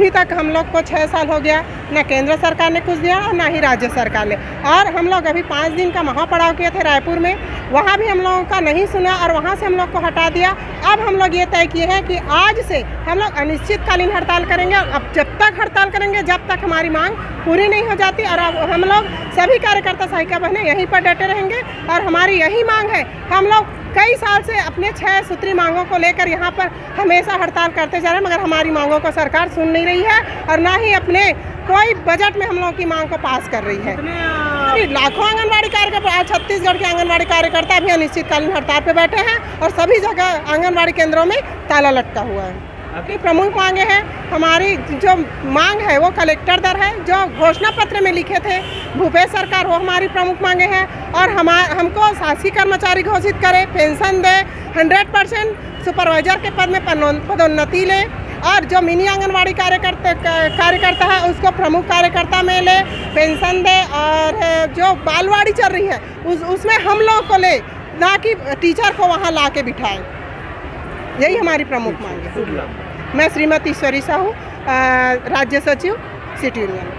अभी तक हम लोग को 6 साल हो गया, ना केंद्र सरकार ने कुछ दिया और ना ही राज्य सरकार ने। और हम लोग अभी 5 दिन का महापड़ाव किए थे रायपुर में, वहाँ भी हम लोगों का नहीं सुना और वहाँ से हम लोग को हटा दिया। अब हम लोग ये तय किए हैं कि आज से हम लोग अनिश्चितकालीन हड़ताल करेंगे। अब जब तक हड़ताल करेंगे जब तक हमारी मांग पूरी नहीं हो जाती। और अब हम लोग सभी कार्यकर्ता सहायिका बहनें यहीं पर डटे रहेंगे और हमारी यही मांग है। हम लोग कई साल से अपने 6 सूत्री मांगों को लेकर यहाँ पर हमेशा हड़ताल करते जा रहे हैं, मगर हमारी मांगों को सरकार सुन नहीं रही है और ना ही अपने कोई बजट में हम लोगों की मांग को पास कर रही है। लाखों आंगनबाड़ी कार्यकर्ता, आज छत्तीसगढ़ के आंगनबाड़ी कार्यकर्ता भी अनिश्चितकालीन हड़ताल पे बैठे हैं और सभी जगह आंगनबाड़ी केंद्रों में ताला लटका हुआ है। अपनी प्रमुख मांगे हैं, हमारी जो मांग है वो कलेक्टर दर है जो घोषणा पत्र में लिखे थे भूपेश सरकार, वो हमारी प्रमुख मांगे हैं। और हमको शासकीय कर्मचारी घोषित करे, पेंशन दे, 100% सुपरवाइजर के पद में पदोन्नति ले और जो मिनी आंगनबाड़ी कार्यकर्ता है उसको प्रमुख कार्यकर्ता में ले, पेंशन दे। और जो बालवाड़ी चल रही है उसमें हम लोग को ले, ना कि टीचर को वहाँ ला के बिठाए। यही हमारी प्रमुख मांग है। मैं श्रीमती ईश्वरी साहू, राज्य सचिव सिटी यूनियन।